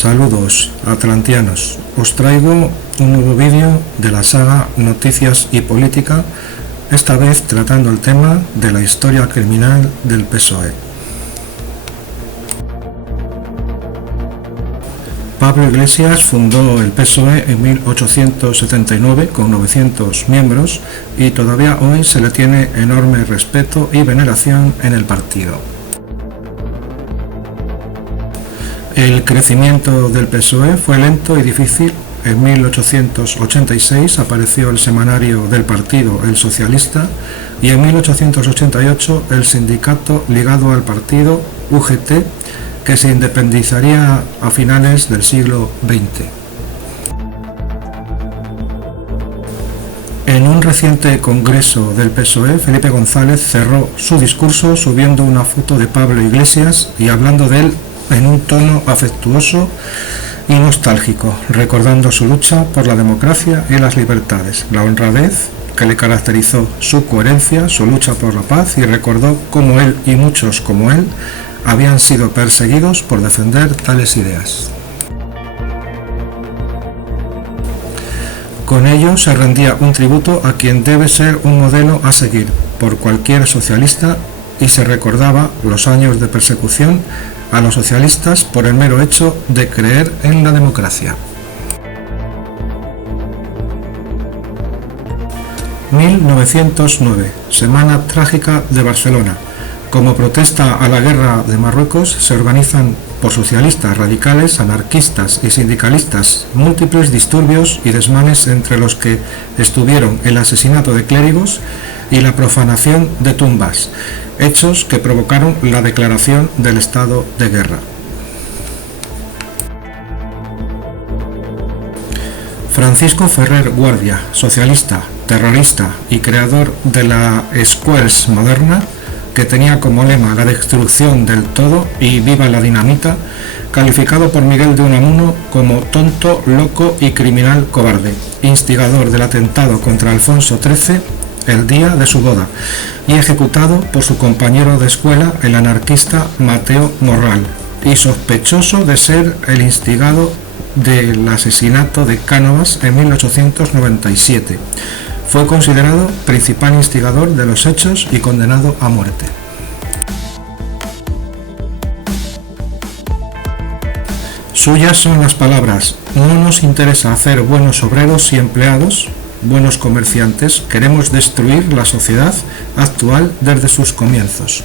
Saludos atlantianos, os traigo un nuevo vídeo de la saga Noticias y Política, esta vez tratando el tema de la historia criminal del PSOE. Pablo Iglesias fundó el PSOE en 1879 con 900 miembros y todavía hoy se le tiene enorme respeto y veneración en el partido. El crecimiento del PSOE fue lento y difícil. En 1886 apareció el semanario del partido, El Socialista, y en 1888 el sindicato ligado al partido, UGT, que se independizaría a finales del siglo XX. En un reciente congreso del PSOE, Felipe González cerró su discurso subiendo una foto de Pablo Iglesias y hablando de él en un tono afectuoso y nostálgico, recordando su lucha por la democracia y las libertades, la honradez que le caracterizó, su coherencia, su lucha por la paz, y recordó cómo él y muchos como él habían sido perseguidos por defender tales ideas. Con ello se rendía un tributo a quien debe ser un modelo a seguir por cualquier socialista y se recordaba los años de persecución a los socialistas por el mero hecho de creer en la democracia. 1909, Semana Trágica de Barcelona. Como protesta a la guerra de Marruecos, se organizan por socialistas, radicales, anarquistas y sindicalistas múltiples disturbios y desmanes, entre los que estuvieron el asesinato de clérigos y la profanación de tumbas, hechos que provocaron la declaración del estado de guerra. Francisco Ferrer Guardia, socialista, terrorista y creador de la Esquerra moderna, que tenía como lema la destrucción del todo y viva la dinamita, calificado por Miguel de Unamuno como tonto, loco y criminal cobarde, instigador del atentado contra Alfonso XIII el día de su boda, y ejecutado por su compañero de escuela, el anarquista Mateo Morral, y sospechoso de ser el instigado del asesinato de Cánovas en 1897. Fue considerado principal instigador de los hechos y condenado a muerte. Suyas son las palabras: no nos interesa hacer buenos obreros y empleados, buenos comerciantes, queremos destruir la sociedad actual desde sus comienzos.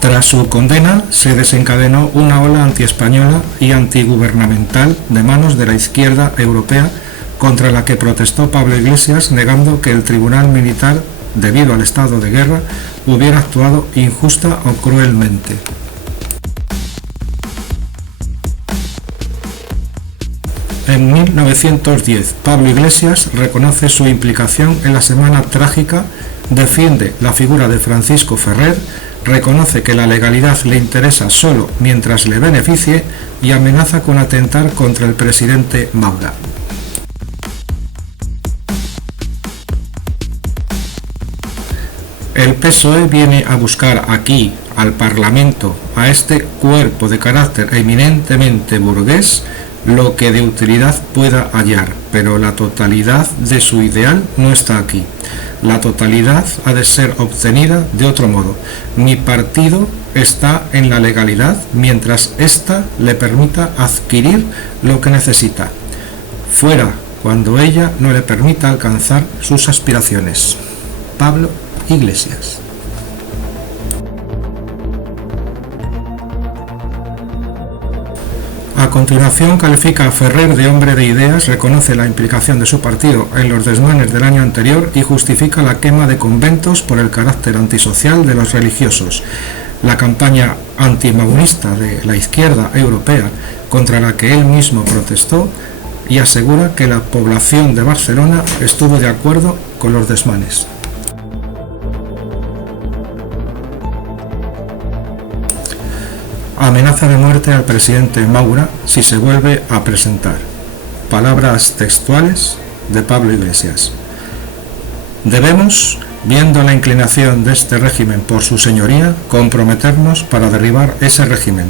Tras su condena, se desencadenó una ola antiespañola y antigubernamental de manos de la izquierda europea, contra la que protestó Pablo Iglesias, negando que el tribunal militar, debido al estado de guerra, hubiera actuado injusta o cruelmente. En 1910, Pablo Iglesias reconoce su implicación en la Semana Trágica, defiende la figura de Francisco Ferrer, reconoce que la legalidad le interesa solo mientras le beneficie y amenaza con atentar contra el presidente Maura. El PSOE viene a buscar aquí, al Parlamento, a este cuerpo de carácter eminentemente burgués, lo que de utilidad pueda hallar, pero la totalidad de su ideal no está aquí. La totalidad ha de ser obtenida de otro modo. Mi partido está en la legalidad mientras ésta le permita adquirir lo que necesita. Fuera cuando ella no le permita alcanzar sus aspiraciones. Pablo Iglesias. A continuación califica a Ferrer de hombre de ideas, reconoce la implicación de su partido en los desmanes del año anterior y justifica la quema de conventos por el carácter antisocial de los religiosos, la campaña antimaurista de la izquierda europea contra la que él mismo protestó, y asegura que la población de Barcelona estuvo de acuerdo con los desmanes. Amenaza de muerte al presidente Maura si se vuelve a presentar. Palabras textuales de Pablo Iglesias. Debemos viendo la inclinación de este régimen por su señoría, comprometernos para derribar ese régimen.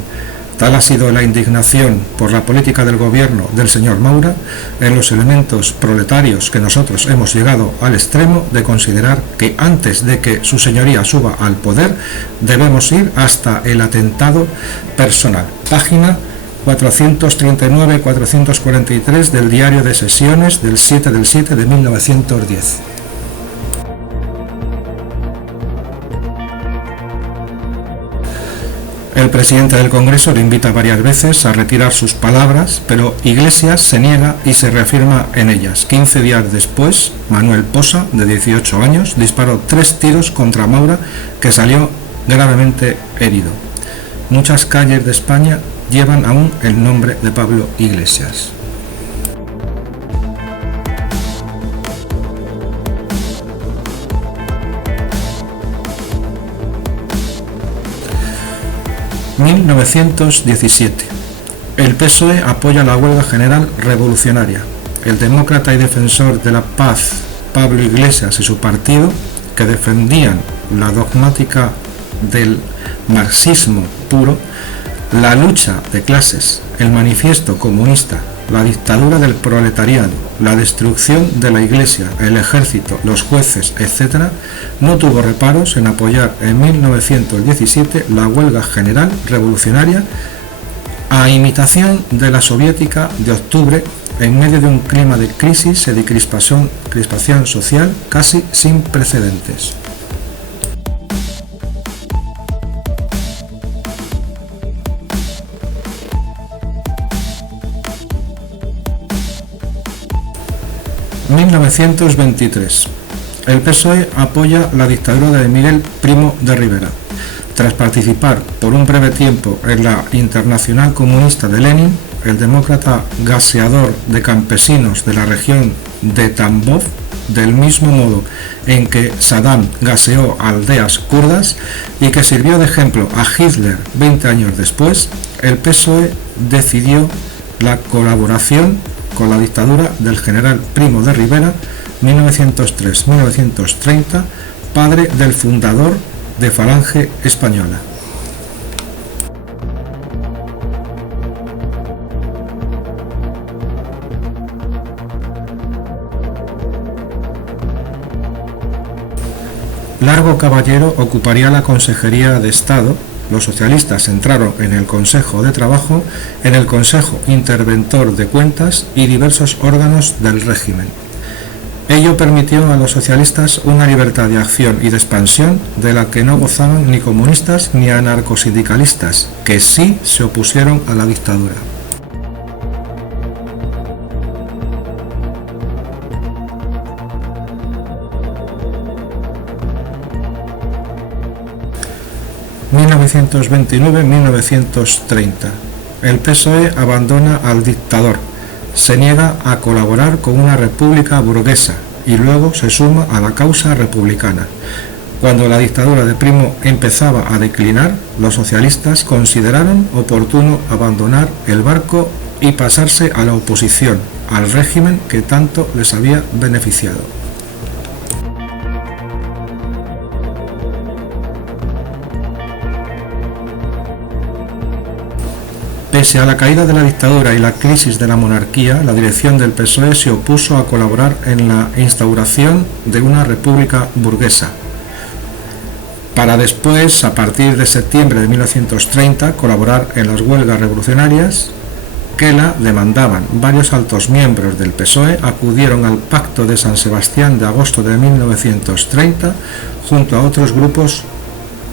Tal ha sido la indignación por la política del gobierno del señor Maura en los elementos proletarios que nosotros hemos llegado al extremo de considerar que antes de que su señoría suba al poder debemos ir hasta el atentado personal. Página 439-443 del Diario de Sesiones del 7/7 de 1910. El presidente del Congreso le invita varias veces a retirar sus palabras, pero Iglesias se niega y se reafirma en ellas. 15 días después, Manuel Posa, de 18 años, disparó 3 tiros contra Maura, que salió gravemente herido. Muchas calles de España llevan aún el nombre de Pablo Iglesias. ...1917... El PSOE apoya la huelga general revolucionaria. El demócrata y defensor de la paz Pablo Iglesias y su partido, que defendían la dogmática del marxismo puro, la lucha de clases, el manifiesto comunista, la dictadura del proletariado, la destrucción de la Iglesia, el ejército, los jueces, etc., no tuvo reparos en apoyar en 1917 la huelga general revolucionaria, a imitación de la soviética de octubre, en medio de un clima de crisis y de crispación social casi sin precedentes. ...1923... El PSOE apoya la dictadura de Miguel Primo de Rivera. Tras participar por un breve tiempo en la Internacional Comunista de Lenin, el demócrata gaseador de campesinos de la región de Tambov, del mismo modo en que Saddam gaseó aldeas kurdas y que sirvió de ejemplo a Hitler 20 años después, el PSOE decidió la colaboración con la dictadura del general Primo de Rivera, 1903-1930, padre del fundador de Falange Española. Largo Caballero ocuparía la Consejería de Estado. Los socialistas entraron en el Consejo de Trabajo, en el Consejo Interventor de Cuentas y diversos órganos del régimen. Ello permitió a los socialistas una libertad de acción y de expansión de la que no gozaban ni comunistas ni anarcosindicalistas, que sí se opusieron a la dictadura. ...1929-1930... El PSOE abandona al dictador, se niega a colaborar con una república burguesa y luego se suma a la causa republicana. Cuando la dictadura de Primo empezaba a declinar, los socialistas consideraron oportuno abandonar el barco y pasarse a la oposición, al régimen que tanto les había beneficiado. Pese a la caída de la dictadura y la crisis de la monarquía, la dirección del PSOE se opuso a colaborar en la instauración de una república burguesa, para después, a partir de septiembre de 1930, colaborar en las huelgas revolucionarias que la demandaban. Varios altos miembros del PSOE acudieron al Pacto de San Sebastián de agosto de 1930 junto a otros grupos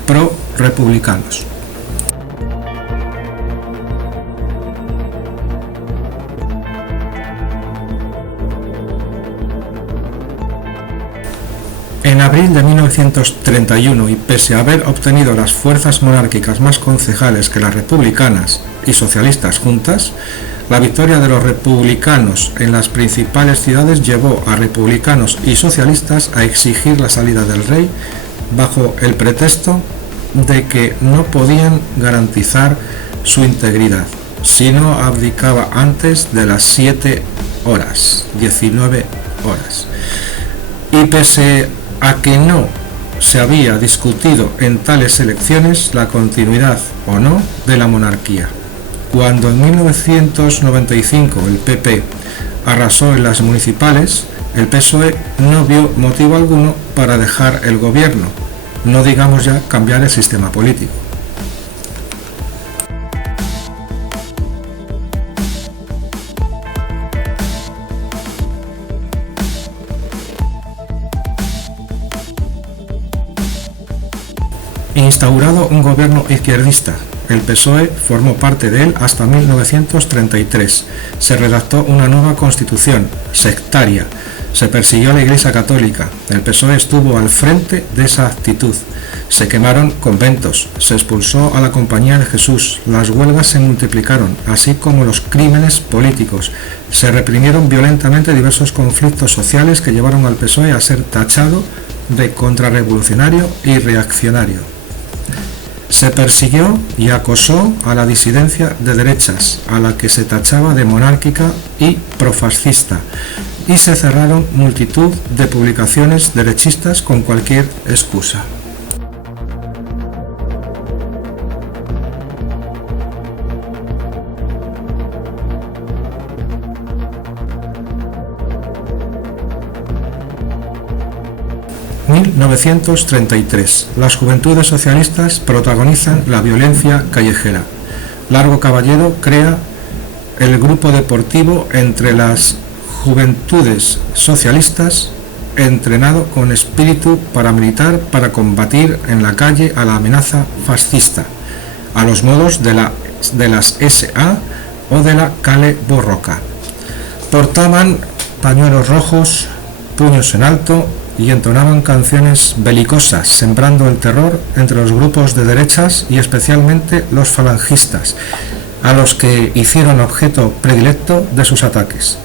pro-republicanos. En abril de 1931, y pese a haber obtenido las fuerzas monárquicas más concejales que las republicanas y socialistas juntas, la victoria de los republicanos en las principales ciudades llevó a republicanos y socialistas a exigir la salida del rey bajo el pretexto de que no podían garantizar su integridad si no abdicaba antes de las 19 horas. Y pese a que no se había discutido en tales elecciones la continuidad o no de la monarquía. Cuando en 1995 el PP arrasó en las municipales, el PSOE no vio motivo alguno para dejar el gobierno, no digamos ya cambiar el sistema político. Instaurado un gobierno izquierdista, el PSOE formó parte de él hasta 1933. Se redactó una nueva constitución, sectaria. Se persiguió a la Iglesia Católica. El PSOE estuvo al frente de esa actitud. Se quemaron conventos, se expulsó a la Compañía de Jesús, las huelgas se multiplicaron, así como los crímenes políticos. Se reprimieron violentamente diversos conflictos sociales que llevaron al PSOE a ser tachado de contrarrevolucionario y reaccionario. Se persiguió y acosó a la disidencia de derechas, a la que se tachaba de monárquica y profascista, y se cerraron multitud de publicaciones derechistas con cualquier excusa. En 1933, las Juventudes Socialistas protagonizan la violencia callejera. Largo Caballero crea el grupo deportivo Entre las Juventudes Socialistas, entrenado con espíritu paramilitar para combatir en la calle a la amenaza fascista, a los modos de las SA o de la Kale Borroka. Portaban pañuelos rojos, puños en alto, y entonaban canciones belicosas, sembrando el terror entre los grupos de derechas y especialmente los falangistas, a los que hicieron objeto predilecto de sus ataques.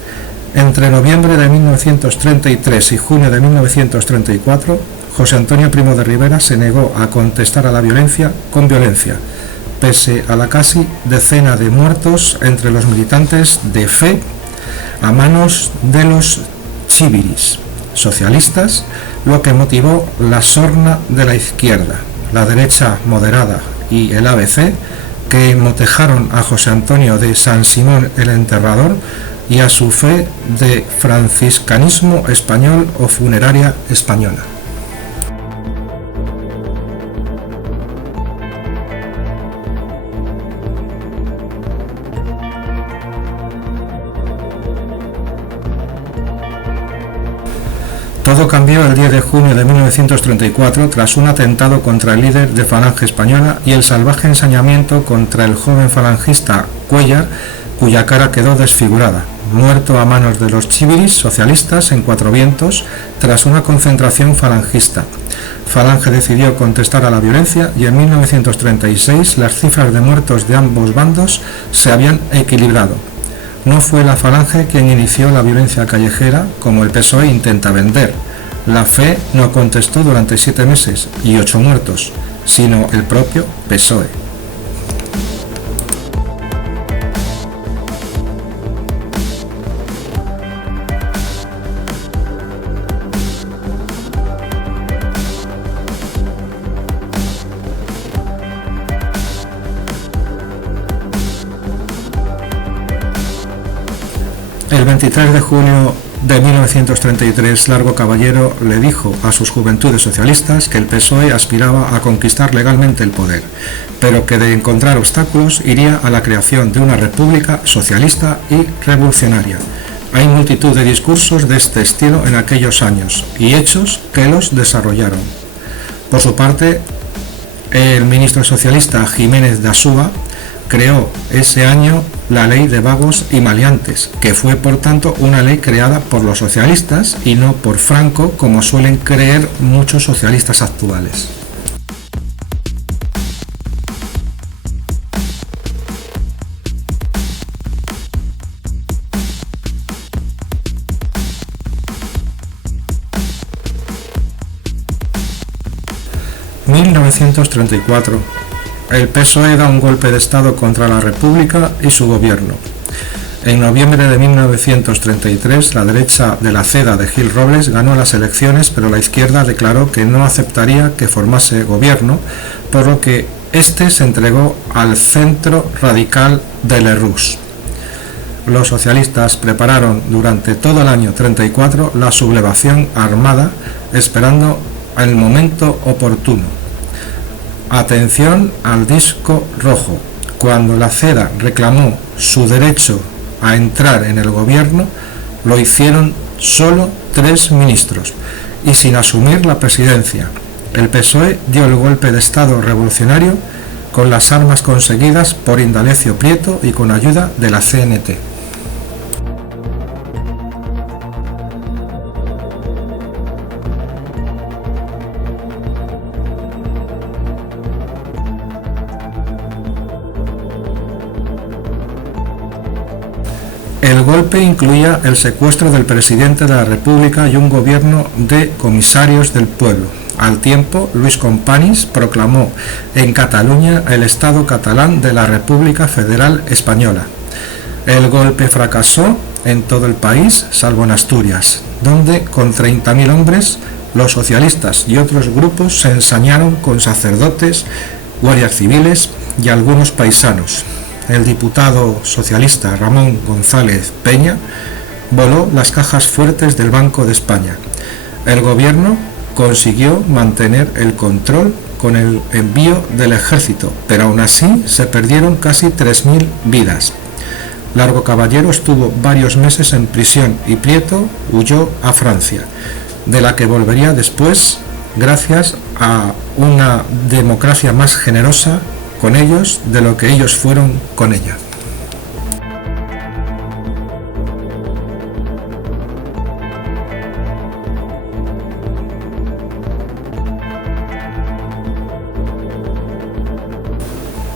Entre noviembre de 1933 y junio de 1934, José Antonio Primo de Rivera se negó a contestar a la violencia con violencia, pese a la casi decena de muertos entre los militantes de FE a manos de los chiviris socialistas, lo que motivó la sorna de la izquierda, la derecha moderada y el ABC, que motejaron a José Antonio de San Simón el Enterrador y a su fe de franciscanismo español o funeraria española. Todo cambió el 10 de junio de 1934 tras un atentado contra el líder de Falange Española y el salvaje ensañamiento contra el joven falangista Cuéllar, cuya cara quedó desfigurada, muerto a manos de los chiviris socialistas en Cuatro Vientos tras una concentración falangista. Falange decidió contestar a la violencia y en 1936 las cifras de muertos de ambos bandos se habían equilibrado. No fue la Falange quien inició la violencia callejera, como el PSOE intenta vender. La FE no contestó durante 7 meses y 8 muertos, sino el propio PSOE. El 23 de junio de 1933, Largo Caballero le dijo a sus Juventudes Socialistas que el PSOE aspiraba a conquistar legalmente el poder, pero que de encontrar obstáculos iría a la creación de una república socialista y revolucionaria. Hay multitud de discursos de este estilo en aquellos años y hechos que los desarrollaron. Por su parte, el ministro socialista Jiménez de Asúa creó ese año la Ley de Vagos y Maleantes, que fue por tanto una ley creada por los socialistas y no por Franco, como suelen creer muchos socialistas actuales. En 1934, el PSOE da un golpe de Estado contra la República y su gobierno. En noviembre de 1933, la derecha de la CEDA de Gil Robles ganó las elecciones, pero la izquierda declaró que no aceptaría que formase gobierno, por lo que este se entregó al centro radical de Lerroux. Los socialistas prepararon durante todo el año 34 la sublevación armada, esperando el momento oportuno. Atención al disco rojo. Cuando la CEDA reclamó su derecho a entrar en el gobierno, lo hicieron solo 3 ministros y sin asumir la presidencia. El PSOE dio el golpe de Estado revolucionario con las armas conseguidas por Indalecio Prieto y con ayuda de la CNT. El golpe incluía el secuestro del presidente de la República y un gobierno de comisarios del pueblo. Al tiempo, Luis Companys proclamó en Cataluña el Estado catalán de la República Federal Española. El golpe fracasó en todo el país, salvo en Asturias, donde con 30.000 hombres los socialistas y otros grupos se ensañaron con sacerdotes, guardias civiles y algunos paisanos. El diputado socialista Ramón González Peña voló las cajas fuertes del Banco de España. El gobierno consiguió mantener el control con el envío del ejército, pero aún así se perdieron casi 3.000 vidas. Largo Caballero estuvo varios meses en prisión y Prieto huyó a Francia, de la que volvería después gracias a una democracia más generosa con ellos de lo que ellos fueron con ella.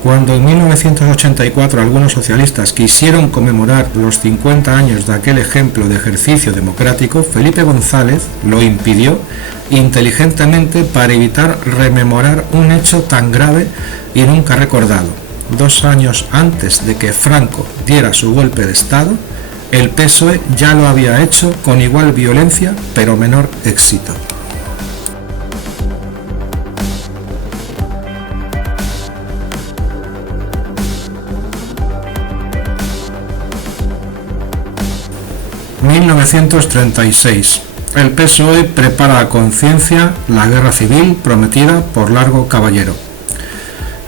Cuando en 1984 algunos socialistas quisieron conmemorar los 50 años de aquel ejemplo de ejercicio democrático, Felipe González lo impidió inteligentemente para evitar rememorar un hecho tan grave y nunca recordado. 2 años antes de que Franco diera su golpe de Estado, el PSOE ya lo había hecho con igual violencia, pero menor éxito. ...1936... El PSOE prepara a conciencia la guerra civil prometida por Largo Caballero.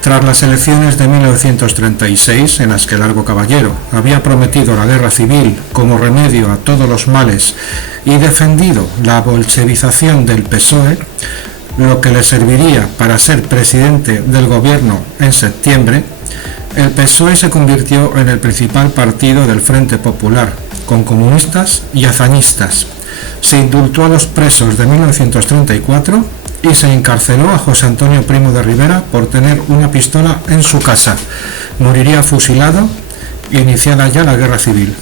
Tras las elecciones de 1936, en las que Largo Caballero había prometido la guerra civil como remedio a todos los males y defendido la bolchevización del PSOE, lo que le serviría para ser presidente del gobierno en septiembre, el PSOE se convirtió en el principal partido del Frente Popular, con comunistas y hazañistas. Se indultó a los presos de 1934 y se encarceló a José Antonio Primo de Rivera por tener una pistola en su casa. Moriría fusilado, iniciada ya la guerra civil.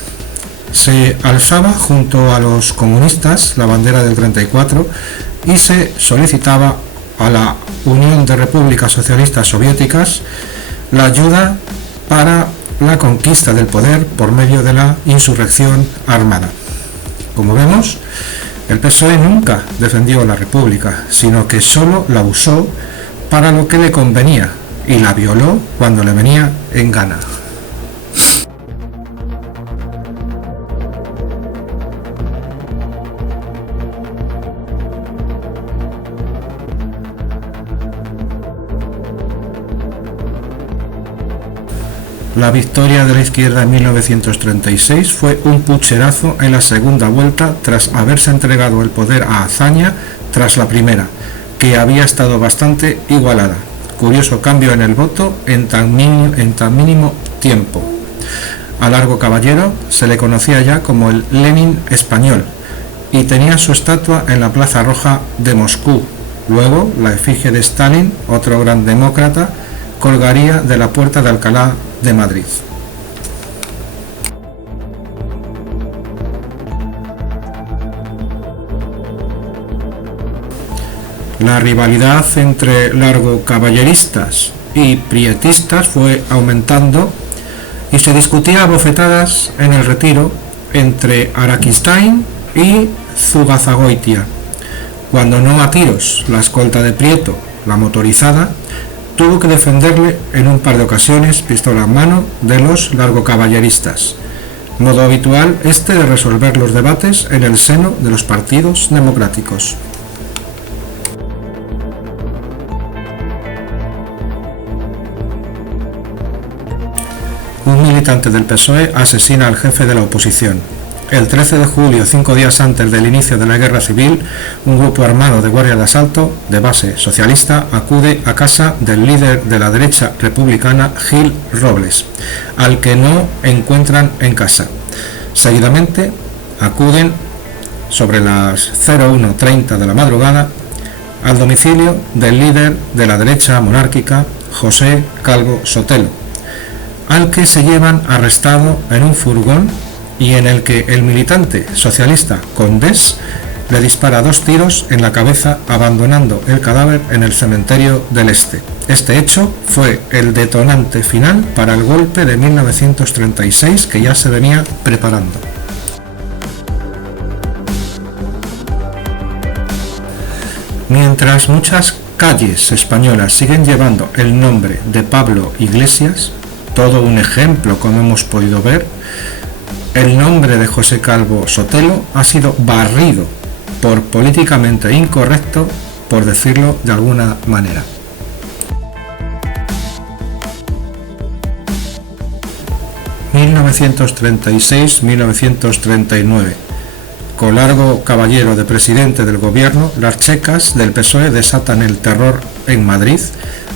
Se alzaba junto a los comunistas la bandera del 34 y se solicitaba a la Unión de Repúblicas Socialistas Soviéticas la ayuda para la conquista del poder por medio de la insurrección armada. Como vemos, el PSOE nunca defendió la República, sino que solo la usó para lo que le convenía y la violó cuando le venía en gana. La victoria de la izquierda en 1936 fue un pucherazo en la segunda vuelta tras haberse entregado el poder a Azaña tras la primera, que había estado bastante igualada. Curioso cambio en el voto en tan mínimo tiempo. A Largo Caballero se le conocía ya como el Lenin español y tenía su estatua en la Plaza Roja de Moscú. Luego, la efigie de Stalin, otro gran demócrata, colgaría de la Puerta de Alcalá de Madrid. La rivalidad entre largocaballeristas y prietistas fue aumentando y se discutía a bofetadas en el Retiro entre Araquistáin y Zugazagoitia, cuando no a tiros. La escolta de Prieto, la motorizada, tuvo que defenderle en un par de ocasiones, pistola en mano, de los largocaballeristas, modo habitual este de resolver los debates en el seno de los partidos democráticos. Un militante del PSOE asesina al jefe de la oposición. El 13 de julio, 5 días antes del inicio de la guerra civil, un grupo armado de guardia de asalto, de base socialista, acude a casa del líder de la derecha republicana, Gil Robles, al que no encuentran en casa. Seguidamente acuden sobre las 01:30 de la madrugada al domicilio del líder de la derecha monárquica, José Calvo Sotelo, al que se llevan arrestado en un furgón y en el que el militante socialista Condés le dispara 2 tiros en la cabeza, abandonando el cadáver en el cementerio del Este. Este hecho fue el detonante final para el golpe de 1936 que ya se venía preparando. Mientras muchas calles españolas siguen llevando el nombre de Pablo Iglesias, todo un ejemplo como hemos podido ver, el nombre de José Calvo Sotelo ha sido barrido por políticamente incorrecto, por decirlo de alguna manera. (1936-1939) Colargo Caballero de presidente del gobierno, las checas del PSOE desatan el terror en Madrid,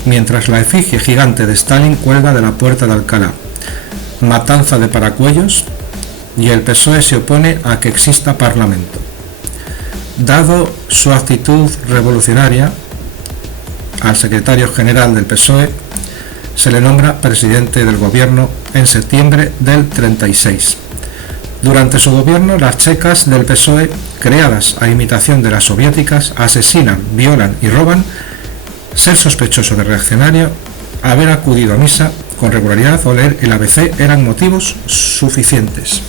mientras la efigie gigante de Stalin cuelga de la puerta de Alcalá. Matanza de Paracuellos, y el PSOE se opone a que exista parlamento. Dado su actitud revolucionaria, al secretario general del PSOE se le nombra presidente del gobierno en septiembre del 36. Durante su gobierno, las checas del PSOE, creadas a imitación de las soviéticas, asesinan, violan y roban. Ser sospechoso de reaccionario, haber acudido a misa con regularidad o leer el ABC eran motivos suficientes.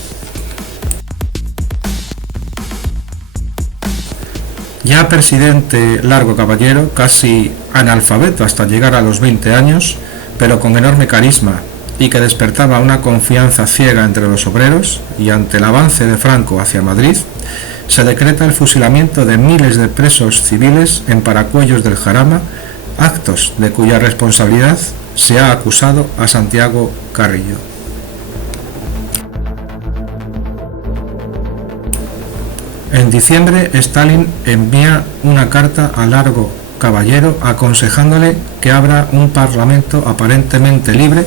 Ya presidente Largo Caballero, casi analfabeto hasta llegar a los 20 años, pero con enorme carisma y que despertaba una confianza ciega entre los obreros, y ante el avance de Franco hacia Madrid, se decreta el fusilamiento de miles de presos civiles en Paracuellos del Jarama, actos de cuya responsabilidad se ha acusado a Santiago Carrillo. En diciembre, Stalin envía una carta a Largo Caballero aconsejándole que abra un parlamento aparentemente libre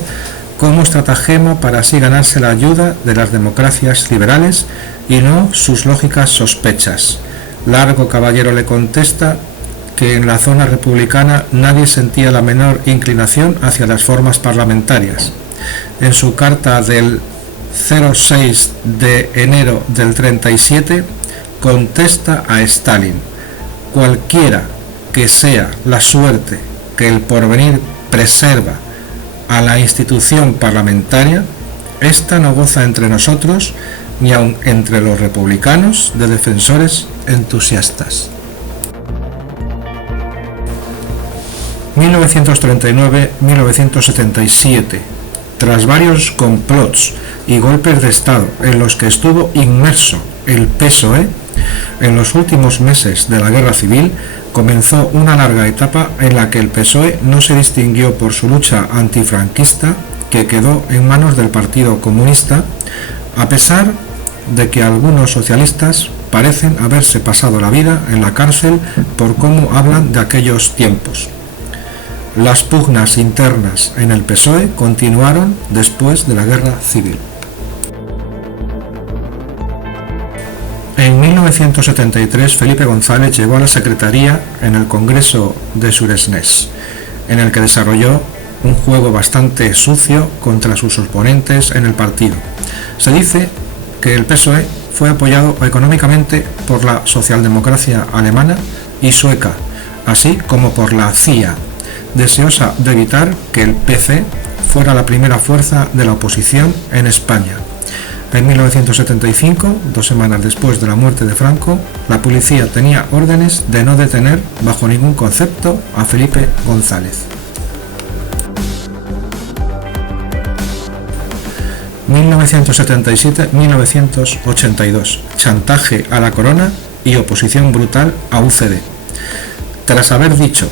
como estratagema para así ganarse la ayuda de las democracias liberales y no sus lógicas sospechas. Largo Caballero le contesta que en la zona republicana nadie sentía la menor inclinación hacia las formas parlamentarias. En su carta del 06 de enero del 37 contesta a Stalin: cualquiera que sea la suerte que el porvenir preserva a la institución parlamentaria, esta no goza entre nosotros, ni aun entre los republicanos, de defensores entusiastas. 1939-1977. Tras varios complots y golpes de Estado en los que estuvo inmerso el PSOE, en los últimos meses de la Guerra Civil comenzó una larga etapa en la que el PSOE no se distinguió por su lucha antifranquista, que quedó en manos del Partido Comunista, a pesar de que algunos socialistas parecen haberse pasado la vida en la cárcel por cómo hablan de aquellos tiempos. Las pugnas internas en el PSOE continuaron después de la Guerra Civil. En 1973, Felipe González llegó a la secretaría en el Congreso de Suresnes, en el que desarrolló un juego bastante sucio contra sus oponentes en el partido. Se dice que el PSOE fue apoyado económicamente por la socialdemocracia alemana y sueca, así como por la CIA, deseosa de evitar que el PC fuera la primera fuerza de la oposición en España. En 1975, 2 semanas después de la muerte de Franco, la policía tenía órdenes de no detener bajo ningún concepto a Felipe González. 1977-1982, chantaje a la corona y oposición brutal a UCD. Tras haber dicho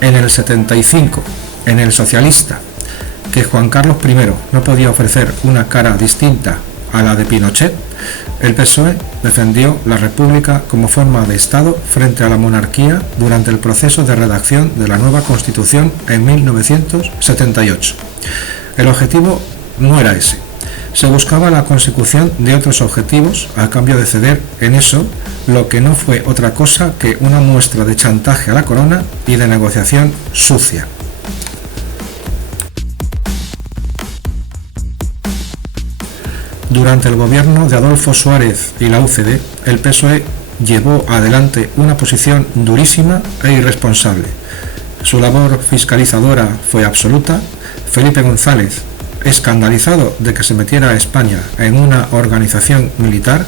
en el 75, en El Socialista, que Juan Carlos I no podía ofrecer una cara distinta a la de Pinochet, el PSOE defendió la República como forma de Estado frente a la monarquía durante el proceso de redacción de la nueva Constitución en 1978. El objetivo no era ese. Se buscaba la consecución de otros objetivos a cambio de ceder en eso, lo que no fue otra cosa que una muestra de chantaje a la corona y de negociación sucia. Durante el gobierno de Adolfo Suárez y la UCD, el PSOE llevó adelante una posición durísima e irresponsable. Su labor fiscalizadora fue absoluta. Felipe González, escandalizado de que se metiera a España en una organización militar,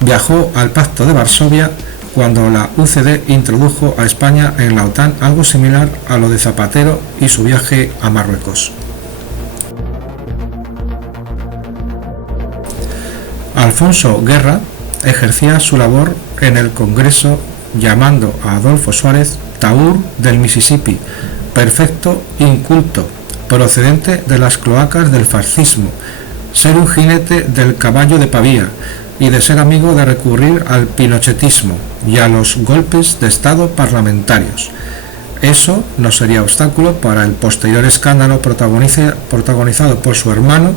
viajó al Pacto de Varsovia cuando la UCD introdujo a España en la OTAN, algo similar a lo de Zapatero y su viaje a Marruecos. Alfonso Guerra ejercía su labor en el Congreso llamando a Adolfo Suárez Taur del Mississippi, perfecto inculto, procedente de las cloacas del fascismo, ser un jinete del caballo de Pavía y de ser amigo de recurrir al pinochetismo y a los golpes de Estado parlamentarios. Eso no sería obstáculo para el posterior escándalo protagonizado por su hermano,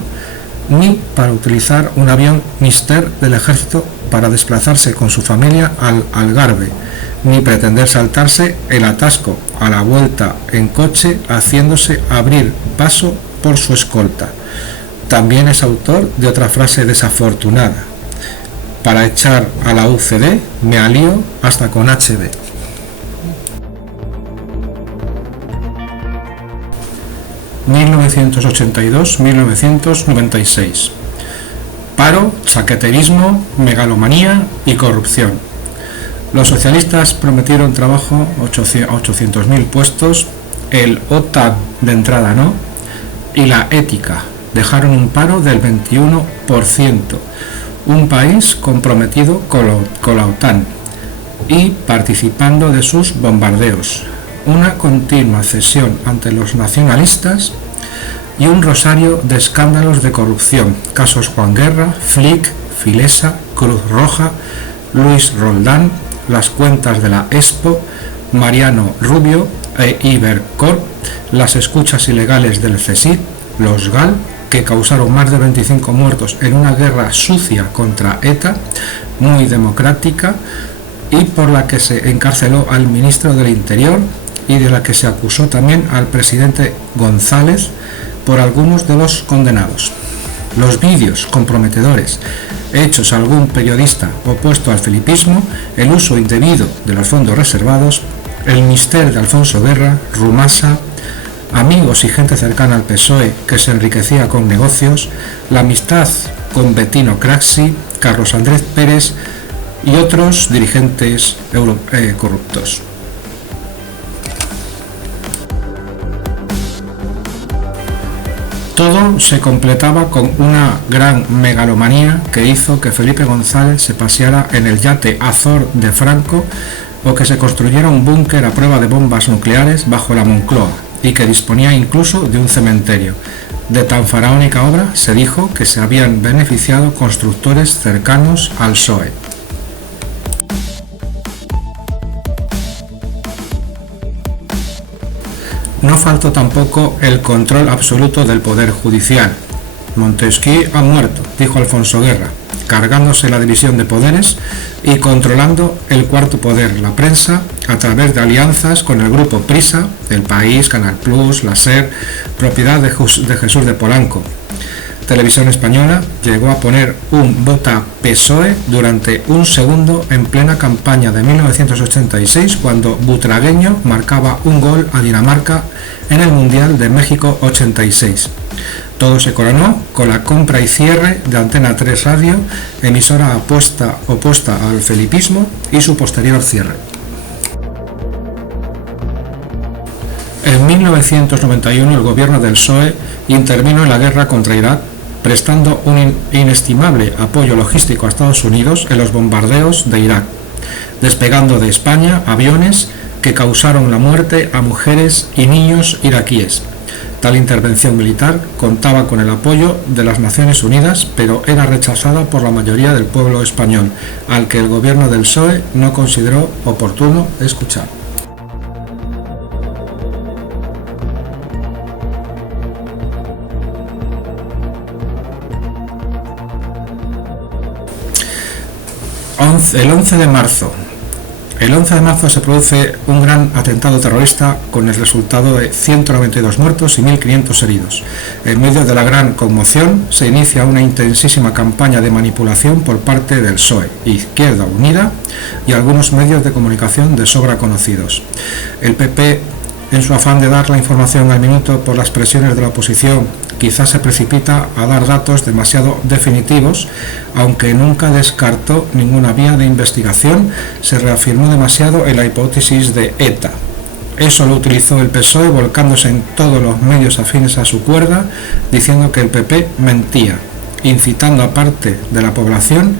ni para utilizar un avión Mister del ejército para desplazarse con su familia al Algarve, ni pretender saltarse el atasco a la vuelta en coche haciéndose abrir paso por su escolta. También es autor de otra frase desafortunada: para echar a la UCD me alío hasta con HB. (1982-1996) Paro, chaqueterismo, megalomanía y corrupción. Los socialistas prometieron trabajo a 800.000 puestos, el OTAN de entrada no, y la ética. Dejaron un paro del 21%, un país comprometido con la OTAN y participando de sus bombardeos, una continua cesión ante los nacionalistas y un rosario de escándalos de corrupción, casos Juan Guerra, Flick, Filesa, Cruz Roja, Luis Roldán, las cuentas de la Expo, Mariano Rubio e Ibercorp, las escuchas ilegales del CSIC, los GAL, que causaron más de 25 muertos en una guerra sucia contra ETA, muy democrática, y por la que se encarceló al ministro del Interior y de la que se acusó también al presidente González por algunos de los condenados. Los vídeos comprometedores hechos a algún periodista opuesto al felipismo, el uso indebido de los fondos reservados, el mister de Alfonso Guerra, Rumasa, amigos y gente cercana al PSOE que se enriquecía con negocios, la amistad con Bettino Craxi, Carlos Andrés Pérez y otros dirigentes corruptos. Todo se completaba con una gran megalomanía que hizo que Felipe González se paseara en el yate Azor de Franco o que se construyera un búnker a prueba de bombas nucleares bajo la Moncloa y que disponía incluso de un cementerio. De tan faraónica obra se dijo que se habían beneficiado constructores cercanos al PSOE. No faltó tampoco el control absoluto del poder judicial. Montesquieu ha muerto, dijo Alfonso Guerra, cargándose la división de poderes y controlando el cuarto poder, la prensa, a través de alianzas con el grupo Prisa, El País, Canal Plus, La SER, propiedad de Jesús de Polanco. Televisión Española llegó a poner un Vota PSOE durante un segundo en plena campaña de 1986, cuando Butragueño marcaba un gol a Dinamarca en el Mundial de México 86. Todo se coronó con la compra y cierre de Antena 3 Radio, emisora opuesta al felipismo, y su posterior cierre. En 1991 el gobierno del PSOE intervino en la guerra contra Irak, prestando un inestimable apoyo logístico a Estados Unidos en los bombardeos de Irak, despegando de España aviones que causaron la muerte a mujeres y niños iraquíes. Tal intervención militar contaba con el apoyo de las Naciones Unidas, pero era rechazada por la mayoría del pueblo español, al que el gobierno del PSOE no consideró oportuno escuchar. El 11 de marzo se produce un gran atentado terrorista con el resultado de 192 muertos y 1.500 heridos. En medio de la gran conmoción se inicia una intensísima campaña de manipulación por parte del PSOE, Izquierda Unida y algunos medios de comunicación de sobra conocidos. El PP, en su afán de dar la información al minuto por las presiones de la oposición, quizás se precipita a dar datos demasiado definitivos, aunque nunca descartó ninguna vía de investigación. Se reafirmó demasiado en la hipótesis de ETA. Eso lo utilizó el PSOE, volcándose en todos los medios afines a su cuerda, diciendo que el PP mentía, incitando a parte de la población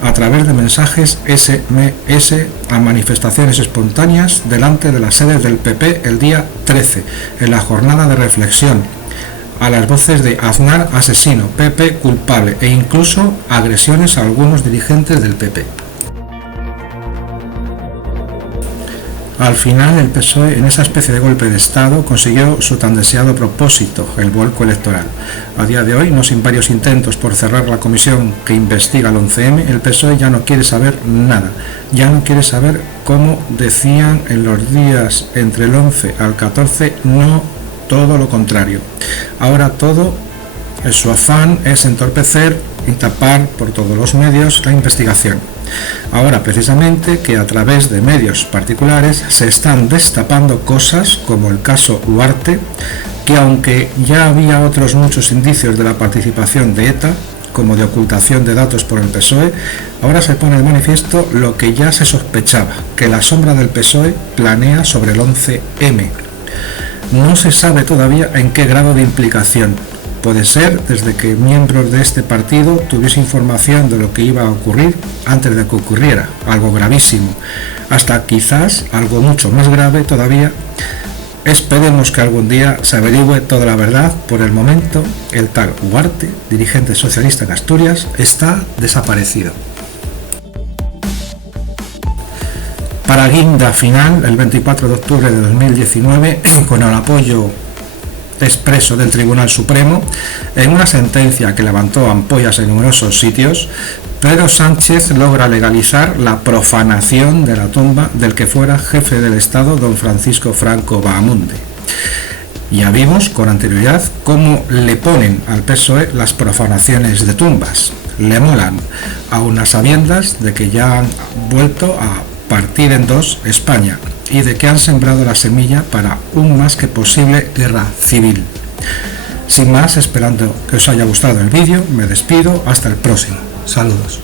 a través de mensajes SMS a manifestaciones espontáneas delante de las sedes del PP el día 13, en la jornada de reflexión, a las voces de Aznar asesino, PP culpable, e incluso agresiones a algunos dirigentes del PP. Al final, el PSOE, en esa especie de golpe de Estado, consiguió su tan deseado propósito, el vuelco electoral. A día de hoy, no sin varios intentos por cerrar la comisión que investiga el 11M, el PSOE ya no quiere saber nada. Ya no quiere saber, como decían en los días entre el 11 al 14, no, todo lo contrario. Ahora todo, su afán es entorpecer y tapar por todos los medios la investigación. Ahora precisamente que a través de medios particulares se están destapando cosas como el caso Ugarte, que aunque ya había otros muchos indicios de la participación de ETA, como de ocultación de datos por el PSOE, ahora se pone de manifiesto lo que ya se sospechaba, que la sombra del PSOE planea sobre el 11M. No se sabe todavía en qué grado de implicación. Puede ser desde que miembros de este partido tuviese información de lo que iba a ocurrir antes de que ocurriera, algo gravísimo, hasta quizás algo mucho más grave todavía. Esperemos que algún día se averigüe toda la verdad. Por el momento, el tal Ugarte, dirigente socialista en Asturias, está desaparecido. Para guinda final, el 24 de octubre de 2019, con el apoyo expreso del Tribunal Supremo, en una sentencia que levantó ampollas en numerosos sitios, Pedro Sánchez logra legalizar la profanación de la tumba del que fuera jefe del Estado, don Francisco Franco Bahamonde. Ya vimos con anterioridad cómo le ponen al PSOE las profanaciones de tumbas. Le molan, aun a sabiendas de que ya han vuelto a partir en dos España y de que han sembrado la semilla para un más que posible guerra civil. Sin más, esperando que os haya gustado el vídeo, me despido, hasta el próximo. Saludos.